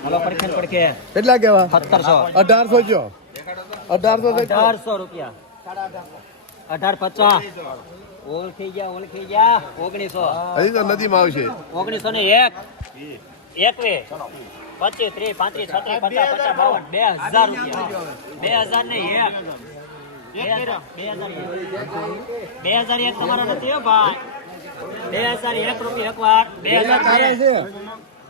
કેટલા કેવા? સત્તરસો. અઢારસો જો અઢારસો અઢારસો રૂપિયા. અઢાર પચાસ. ઓળખી ગયા ઓળખી ગયા. ઓગણીસો. હજી તો નદીમાં આવશે. ઓગણીસો ને એક. એકવીસ. પચીસ ત્રીસ પાંત્રીસ છત્રીસ પચાસ પચાસ બાવન. બે હજાર રૂપિયા. બે હજાર ને એક. બે હજાર એક. બે હજાર એક તમારા નથી ભાઈ. બે હજાર એક રૂપિયા એક વાર. બે હજાર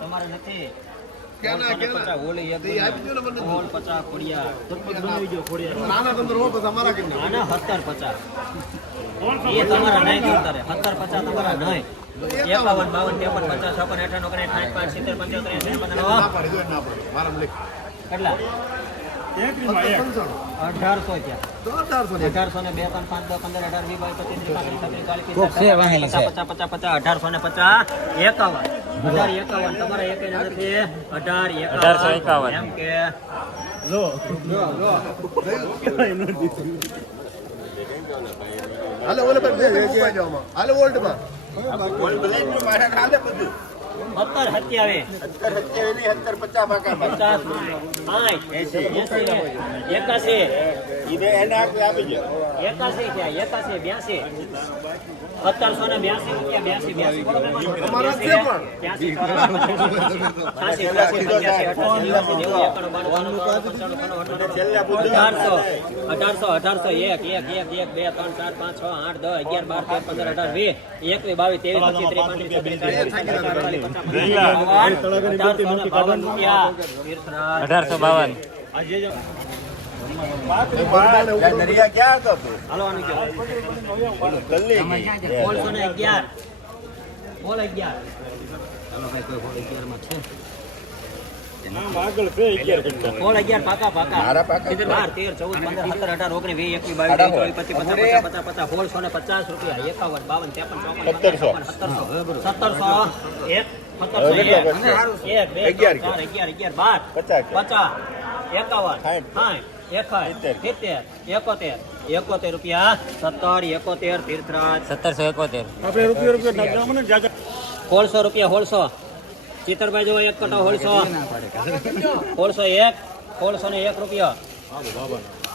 તમારે નથી. એકાવન બાવન ત્રેપન પચાસ છપ્પન ઓગણીસ સાઠ પાંચ સિત્તેર પંચોતેર કેટલા? અઢારસો અઢારસો ને બે ત્રણ પાંચ દસ પંદર અઢાર વીસ બાવીસ પચીસ પચાસ પચાસ પચાસ અઢારસો ને પચાસ એકાવન. અઢાર એકાવન તમારે એક નથી. અઢાર એકાવન. એમ કે. હાલે ઓલે પર. હાલે ઓલ્ડમાં સત્તર પચાસ એસી એકાસી. એકાસી થયા એકાસી બ્યાસી સત્તરસો ને બ્યાસી રૂપિયા બ્યાસી બ્યાસી અઢારસો અઢારસો અઢારસો એક એક એક એક બે ત્રણ ચાર પાંચ છ આઠ દસ અગિયાર બાર તેર પંદર અઢાર વીસ એકવીસ બાવીસ પચીસ ત્રીસ પાંત્રીસ પચાસ, અઢારસો બાવન આનું કયો સોળસો ને અગિયાર. સોળ અગિયાર. ચાલો ભાઈ કોઈ સોળ અગિયારમાં છે. એકાવન. બાવન ત્રેપન ચોપન સત્તરસો સત્તરસો એક સત્તરસો એક એક બે ત્રણ, ચાર અગિયાર અગિયાર બાર પચાસ એકાવન સાઠ એકાઠ સિત્તેર એકોતેર એકોતેર રૂપિયા સત્તર એકોતેર તીર્થરાજ સત્તરસો એકોતેર સોળસો રૂપિયા સોળસો ચિત્તરભાઈ જો એક કટો સોળસો સોળસો એક સોળસો ને એક રૂપિયા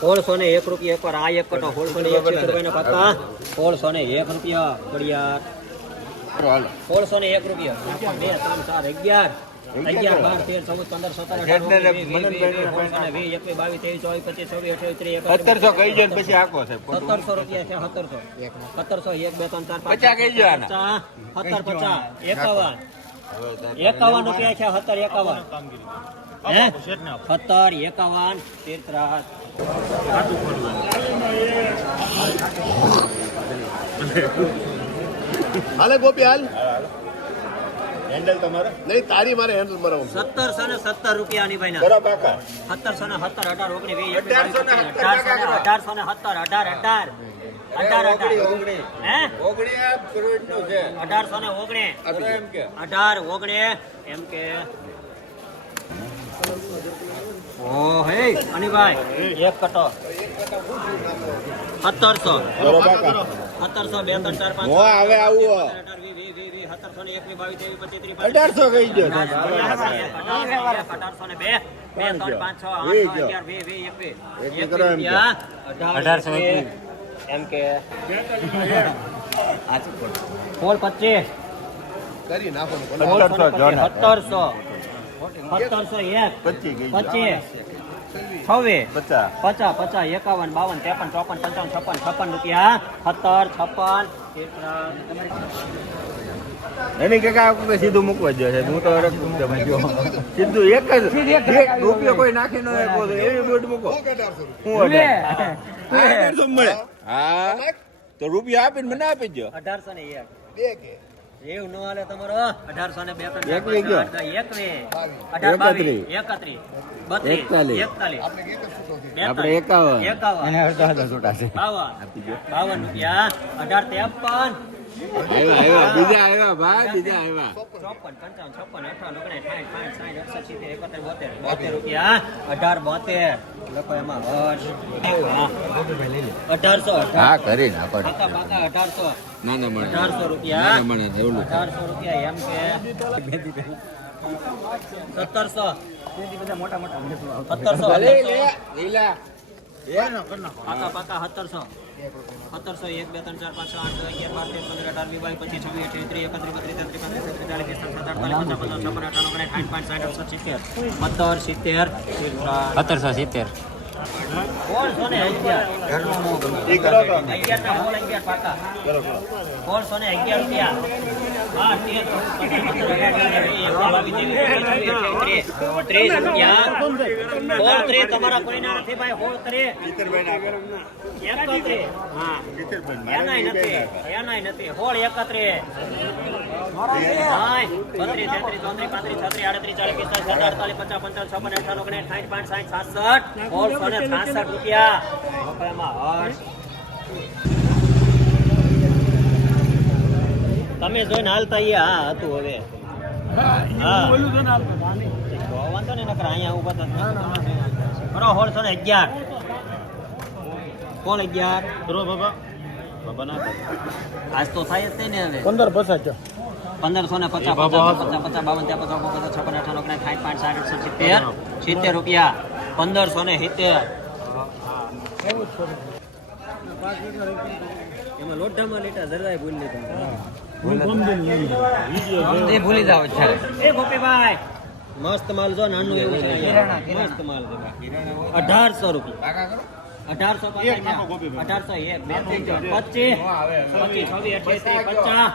સોળસો ને એક રૂપિયા એક વાર આ એક કટો સોળસો ને એક ચિત્તરભાઈ ના પત્તા સોળસો ને એક રૂપિયા ઘડિયાળ સોળસો ને એક રૂપિયા બે ત્રણ ચાર અગિયાર અગિયાર બાર તેર ચૌદ પંદર સત્તર અઢાર ઓગણીસ, વીસ, વીસ, વીસ, વીસ, સોળસો ને વીસ, એકવીસ, બાવીસ, ત્રેવીસ, ચોવીસ, પચીસ, છવ્વીસ, અઠ્યાવીસ, ત્રીસ, એકત્રીસ, સત્તરસો કહી દો પછી આખો સત્તરસો રૂપિયા છે સત્તરસો. સત્તરસો એક બે ત્રણ ચાર પચાસ કહી દો સત્તર પચાસ એકાવન. એકાવન રૂપિયા છે સત્તર એકાવન. હે? સત્તર એકાવન તેત્રાસ. હાલે ગોપી હાલ. નહીં તારી મારે હેન્ડલ મરાવું સત્તરસો ને સત્તર રૂપિયાની ભાઈ બરાબર ભાઈ સત્તરસો ને સત્તર અઢાર ઓગણી વીસ અઢારસો ને અઢારસો ને સત્તર અઢાર અઢાર. અઢાર અઢાર. અઢારસો ને ઓગણે. અઢાર ઓગણીસ એમ કે. અનિભાઈ એક કટો. સત્તરસો. સત્તરસો બે ત્રણ ચાર પાંચ. આવે હવે આવું. અઢારસો કહી ગયો અઢારસો. એમ કે સોળ પચીસ કરી નાખવાનું સોળસો ને જોના. સત્તરસો સત્તરસો એક પચીસ પચીસ છવ્વીસ. પચાસ. પચાસ પચાસ એકાવન બાવન ત્રેપન ચોપન પંચાવન છપ્પન છપ્પન રૂપિયા. સત્તર છપ્પન. એની કે કાંઈ સીધું મૂકવા જ છે હું તો. સીધું એક જ એક રૂપિયો કોઈ નાખી ન એવી બોટ મૂકો. હું અઢારસો મળે. હા. તો રૂપિયા આપીને મને આપી દો અઢારસો ને એક. બે કે. એવું નો હાલે તમારો અઢારસો ને બે ત્રણ ચાર, એકવી પાંચ, ગયો. આઠ, દસ, એકવી અઢાર બાવીસ. એકત્રીસ. બત્રીસ. એકતાલીસ. એકતાલીસ. આપણે એકાવન. એકાવન. એને અડધા અડધા છૂટા છે. બાવન. આપી દો. બાવન રૂપિયા. અઢાર ત્રેપન. આવ્યા આવ્યા. બીજા આવ્યા ભાઈ બીજા આવ્યા. ચોપન પંચાવન છપ્પન અઠાવન ઓગણીસ સાઠ પાંચ સાઠ અડસઠ સિત્તેર એકોતેર બોતેર બોતેર રૂપિયા. અઢાર બોતેર. લખો એમાં હર્ષ અઢારસો હા કરી નાખો. અઢારસો. ના ના મળે. અઢારસો રૂપિયા. અઢારસો રૂપિયા એમ કે. સત્તરસો. સત્તરસો. પાકા પાકા સત્તરસો. સત્તરસો એક બે ત્રણ ચાર પાંચ છ આઠ અગિયાર બાર તેર પંદર અઢાર વીસ બાવીસ પચીસ છવ્વીસ અઠ્યાવીસ ત્રીસ એકત્રીસ બત્રીસ તેત્રીસ પાંત્રીસ છત્રીસ ચાલીસ પિસ્તાલીસ સત્તર અડતાલીસ પચાસ પચાસ છપ્પન અઠાણું ઓગણીસ સાઠ પાંચ સાઠ અડસઠ સિત્તેર. સત્તર સિત્તેર. સત્તરસો સિત્તેર. તેર, તમારા કોઈના નથી ભાઈ સોળ ત્રીસ એકત્રીસ હા એનાય નથી એનાય નથી સોળ એકત્રીસ ને. તમે જોઈને હાલતા હા હતું હવે વાંધો નહીં નકર અહીંયા ઊભા થતા બરો સોળસો ને અગિયાર કોણ અગિયાર બાબા બાબા ના આજ તો થાય જ ને હવે પંદર પચાસ પંદરસો ને પચાસ પચાસ પચાસ પચાસ બાવન ત્યાં પચાસ પચાસ છપ્પન અઠાણું ઓગણીસ સાઠ પાંચ સાઠ અડસઠ સિત્તેર સિત્તેર રૂપિયા. પંદરસો ને સિત્તેર. એમાં લોઢામાં લીટા જરાય ભૂલી ભૂલી જાવ છે. એ ગોપીભાઈ મસ્ત માલ જો નાનું એવું છે મસ્ત માલ અઢારસો રૂપિયા. અઢારસો અઢારસો એક પચીસ. પચીસ છવ્વીસ અઠ્યાવીસ પચાસ.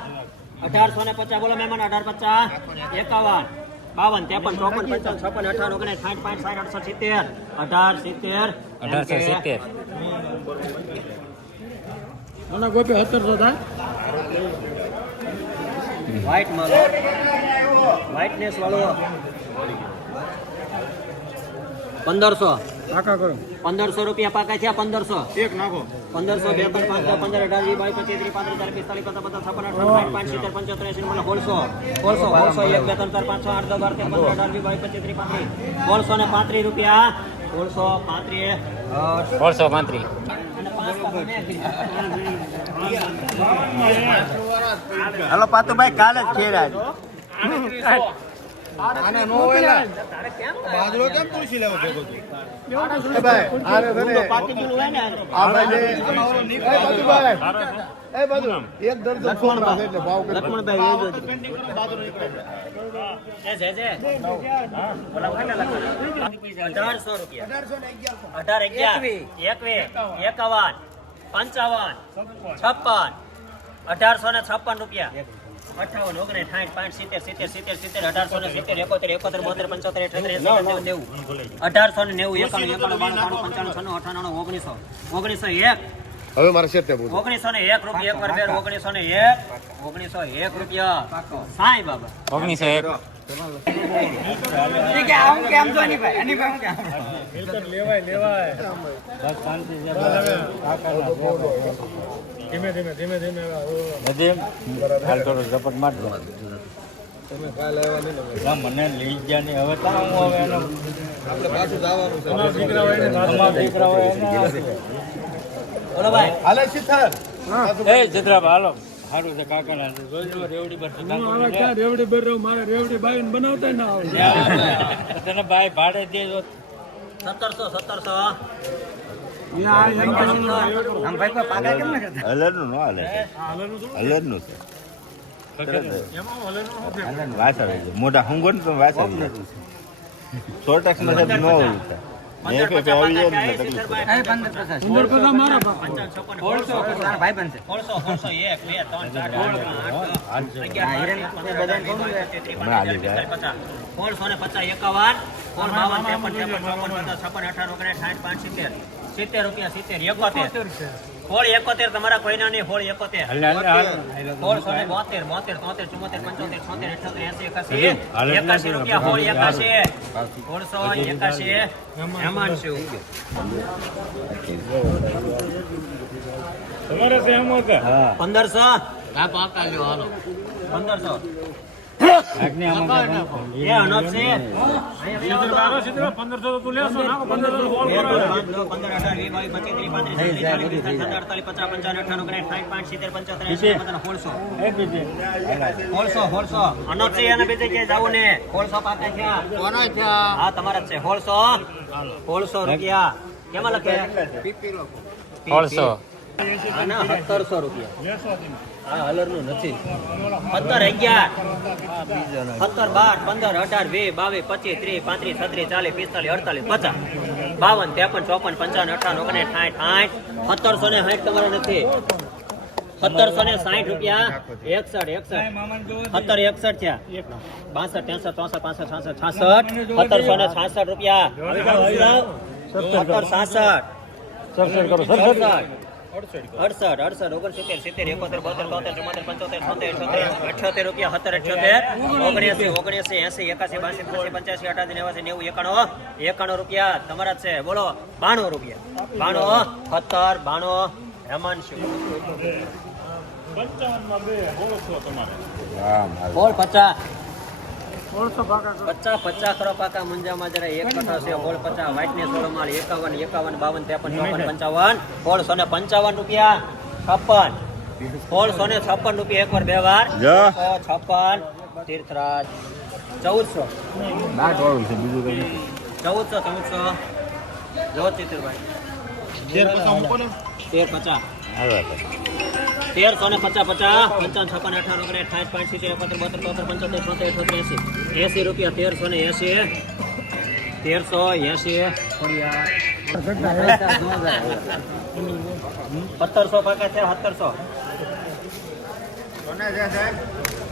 અઢારસો ને પચાસ બોલો મહેમાન અઢાર પચાસ એકાવન બાવન ત્રેપન ચોપન પંચાવન છપ્પન અઠાવન ઓગણીસ સાઠ પાંચ સાઠ અડસઠ સિત્તેર અઢાર સિત્તેર અઢારસો સિત્તેર. વ્હાઈટ માલ વ્હાઈટનેસ વાળો. પંદરસો. પંદરસો રૂપિયા પાકા થયા પંદરસો. એક નાખો. પંદરસો બે ત્રણ પાંચ છ, પંદર અઢાર વીસ બાવીસ પચીસ ત્રીસ પાંત્રીસ ચાલીસ પિસ્તાલીસ પચાસ પચાસ છપ્પન અઠાવન પાંચ સિત્તેર પંચોતેર એંસી બોલો સોળસો. સોળસો સોળસો એક બે ત્રણ ચાર પાંચ છ આઠ દસ બાર તેર પંદર અઢાર વીસ બાવીસ પચીસ ત્રીસ પાંત્રીસ. સોળસો ને પાંત્રીસ રૂપિયા. સોળસો પાંત્રીસ. સોળસો પાંત્રીસ. પાકા. હાલો પાતુભાઈ કાલે જ ખેરા આને નો હોય બાજરો કેમ તુલસી લેવો ભેગો એ ભાઈ આને તને પાકી ગયેલું હોય ને આ ભાઈ એ બાજુભાઈ એક એટલે ભાવ કરી. લક્ષ્મણભાઈ એ. બોલા રૂપિયા. એકવીસ. એકાવન પંચાવન છપ્પન. અઢારસો ને છપ્પન રૂપિયા. અઠાવન ઓગણીસ સાઠ પાંચ સિત્તેર સિત્તેર સિત્તેર અઢારસો નેવું. અઢારસો ને નેવું એકાણું એકાણું બાણું બાણું પંચાણું ઓગણીસો. એક. રૂપિયા મારે છે ઓગણીસો પૂછો 1901 એક રૂપિયા. સાઈ બાબા. 1901 ધીમે ધીમે ધીમે ધીમે ઝપટ મારજો. તમે કાલ મને લઈ ગયા નહીં હવે તારા હું હવે એનો? આપણે દીકરા હોય તમારા દીકરા હોય હાલે હાલો. સારું છે કાકાના. જોજો રેવડી પર રેવડી બર મારે રેવડી બાઈ બનાવતા ના આવે તને ભાઈ ભાડે દે સત્તરસો સત્તરસો મોટા હું ગોન તો વાસ આવી જાય સો ટકા નો ન સિત્તેર. રૂપિયા સિત્તેર. એકોતેર હોળ એકોતેર તમારા કોઈના નહીં હોળ એકોતેર. સોળસો ને બોતેર બોતેર તોતેર ચુમ્મોતેર પંચોતેર છોતેર અઠ્યોતેર એસી એકાસી એકાસી રૂપિયા હોળ એકાસી. સોળસો એકાસી. તમારે છે? પંદરસો. પંદરસો. તમારા છે સોળસો સોળસો રૂપિયા. કેમાં લખે સોળસો. સત્તરસો રૂપિયા હા હલરનું નથી. સત્તર અગિયાર. સત્તર બાર પંદર અઢાર વીસ બાવીસ પચીસ ત્રીસ પાંત્રીસ છત્રીસ ચાલીસ પિસ્તાલીસ અડતાલીસ પચાસ. બાવન ત્રેપન ચોપન પંચાવન અઠાવન ઓગણીસ સાઠ સાઠ સત્તરસો ને સાઠ તમારે નથી. સત્તરસો ને સાઠ રૂપિયા એકસઠ એકસઠ. સત્તર એકસઠ થયા. બાસઠ ત્રેસઠ ચોસઠ પાસઠ છાસઠ છાસઠ. સત્તરસો ને છાસઠ રૂપિયા. સત્તર કરો, સરસર. અડસઠ અડસઠ ઓગણસિત્તેર સિત્તેર એકોતેર બોતેર તોતેર ચુમ્મોતેર પંચોતેર છોતેર છોતેર અઠ્યોતેર રૂપિયા સત્તર અઠ્યોતેર ઓગણએસી ઓગણએસી એસી એકાસી બાસી ત્યાસી પંચ્યાસી અઠાસી નેવાસી નેવું એકાણું એકાણું રૂપિયા તમારા છે. બોલો બાણું રૂપિયા. બાણું સત્તર બાણું હેમાંશુ હા મારે. બોલ પચાસ. પચાસ પચાસ કરો પાકા મુંજામાં જરા એક કઠો છે બોલ પચાસ વાઇટ ને સોળ માળ એકાવન એકાવન બાવન ત્રેપન ચોપન પંચાવન સોળસો ને પંચાવન રૂપિયા છપ્પન. સોળસો ને છપ્પન રૂપિયા એક વાર બે વાર. છપ્પન તીર્થરાજ ચૌદસો. ચૌદસો ચૌદસો. જો ચિત્રભાઈ તેર પચાસ. તેરસો ને પચાસ પચાસ પંચાવન છપ્પન અઠાવન ઓગણીસ સાઠ પાંચ સિત્તેર પંદર બોતેર તોતેર પંચોતેર છોતેર છોતેર એસી. એસી રૂપિયા તેરસો ને એસી. તેરસો એસી. સત્તરસો પાકા છે સત્તરસો.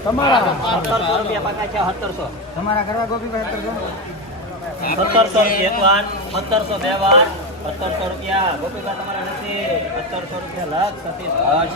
તમારા. સત્તરસો રૂપિયા પાકા છે સત્તરસો. સત્તરસો? એક વાર સત્તરસો બે વાર સત્તરસો રૂપિયા. ગોપીબા તમારા નથી. સત્તરસો રૂપિયા લાખ સતીશ. હજ